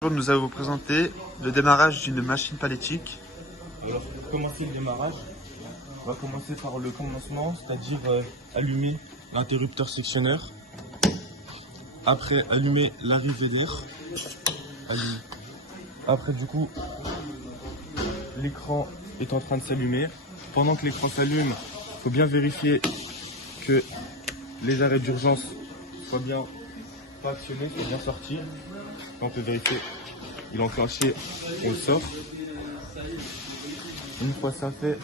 Nous allons vous présenter le démarrage d'une machine palettique. Alors pour commencer le démarrage, on va commencer par le commencement, c'est-à-dire allumer l'interrupteur sectionneur. Après allumer l'arrivée d'air. Après du coup, l'écran est en train de s'allumer. Pendant que l'écran s'allume, il faut bien vérifier que les arrêts d'urgence soient bien pas actionnés, soient bien sortis. On peut vérifier, il est enclenché, on le sort. Une fois ça fait,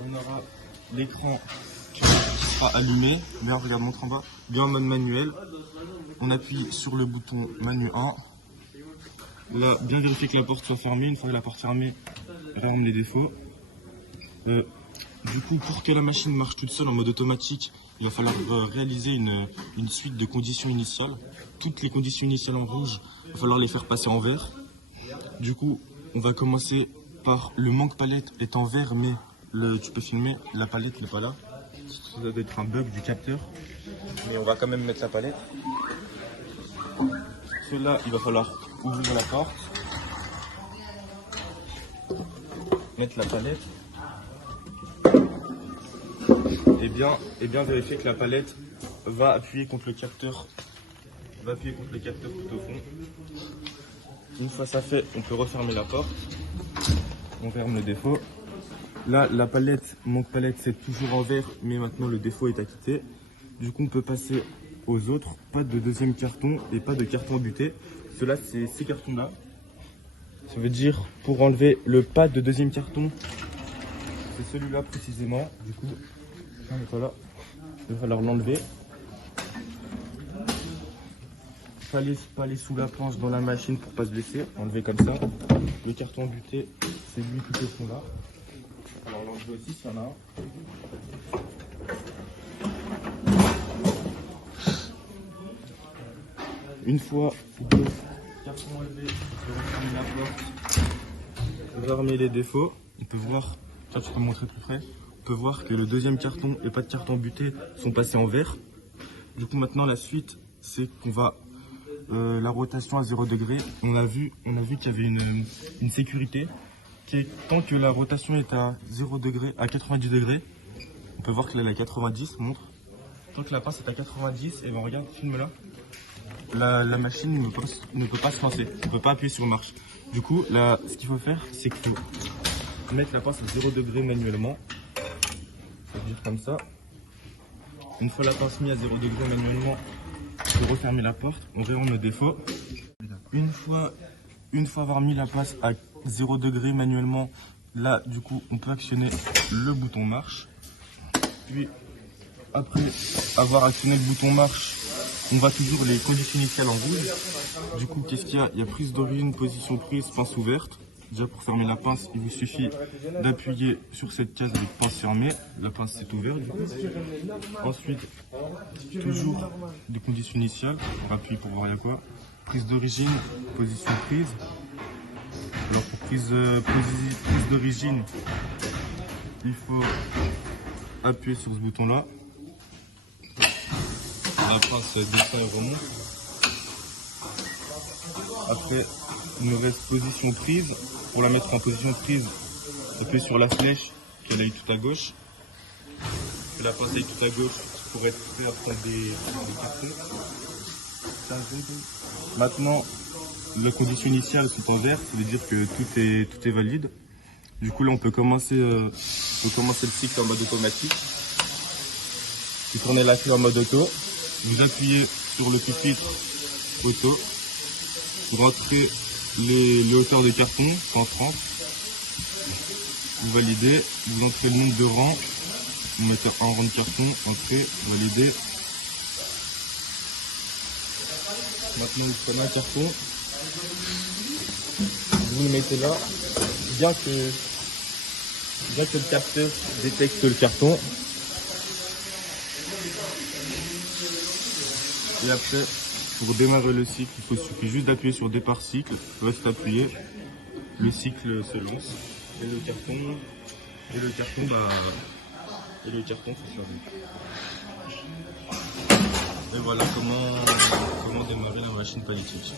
on aura l'écran qui sera allumé. Bien, regarde, montre en bas. Bien en mode manuel. On appuie sur le bouton manu 1. Là, bien vérifier que la porte soit fermée. Une fois que la porte fermée, réarme les défauts. Du coup, pour que la machine marche toute seule en mode automatique, il va falloir réaliser une suite de conditions initiales. Toutes les conditions initiales en rouge, il va falloir les faire passer en vert. Du coup, on va commencer par le manque palette est en vert, mais tu peux filmer, la palette n'est pas là. Ça doit être un bug du capteur, mais on va quand même mettre la palette. Cela, il va falloir ouvrir la porte, mettre la palette. Et bien vérifier que la palette va appuyer contre le capteur. Tout au fond. Une fois ça fait, on peut refermer la porte. On ferme le défaut. Là, la palette, manque palette, c'est toujours en vert, mais maintenant le défaut est acquitté. Du coup, on peut passer aux autres. Pas de deuxième carton et pas de carton buté. Cela, c'est ces cartons-là. Ça veut dire, pour enlever le pas de deuxième carton, c'est celui-là précisément. Du coup, voilà, il va falloir l'enlever. Pas aller sous la planche dans la machine pour pas se blesser. Enlever comme ça. Le carton buté, c'est lui tout au fond là. Alors l'enlever aussi s'il y en a un. Une fois le carton enlevé, on peut refermer la porte. Refermer les défauts. On peut voir, ça je peux montrer plus près. On peut voir que le deuxième carton et pas de carton buté sont passés en vert. Du coup maintenant la suite, c'est qu'on va la rotation à 0 degré. On a vu qu'il y avait une sécurité qui est, tant que la rotation est à 0 degré, à 90 degrés, on peut voir que là elle est à 90, montre. Tant que la pince est à 90, et ben regarde, filme là. La machine ne peut pas se lancer, on ne peut pas appuyer sur marche. Du coup, là, ce qu'il faut faire, c'est qu'il faut mettre la pince à 0 degré manuellement. Ça veut dire comme ça. Une fois la pince mise à 0 degré manuellement, on peut refermer la porte, on réarme le défaut. Une fois avoir mis la pince à 0 degré manuellement, là, du coup, on peut actionner le bouton marche. Puis, après avoir actionné le bouton marche, on voit toujours les conditions initiales en rouge. Du coup, qu'est-ce qu'il y a? Il y a prise d'origine, position prise, pince ouverte. Déjà, pour fermer la pince, il vous suffit d'appuyer sur cette case avec pince fermée. La pince est ouverte, du coup. Ensuite, toujours des conditions initiales. On appuie pour voir il y a quoi. Prise d'origine, position prise. Alors, pour prise d'origine, il faut appuyer sur ce bouton-là. La pince descend et remonte. Après, il nous reste position prise. Pour la mettre en position prise, appuyer sur la flèche qu'elle aille tout à gauche. Que la pince aille tout à gauche pour être prêt à prendre des cartons. Maintenant, les conditions initiales sont en vert, ça veut dire que tout est valide. Du coup, là, on peut commencer le cycle en mode automatique. Vous tournez la clé en mode auto. Vous appuyez sur le pupitre auto. Vous rentrez les hauteurs de carton, 130. Vous validez. Vous entrez le nombre de rangs. Vous mettez un rang de carton, entrez, validez. Maintenant, vous prenez un carton. Vous le mettez là. Bien que le capteur détecte le carton. Et après, pour démarrer le cycle, il suffit juste d'appuyer sur départ cycle, reste appuyé, le cycle se lance, et le carton se charge. Et voilà comment démarrer la machine palettique.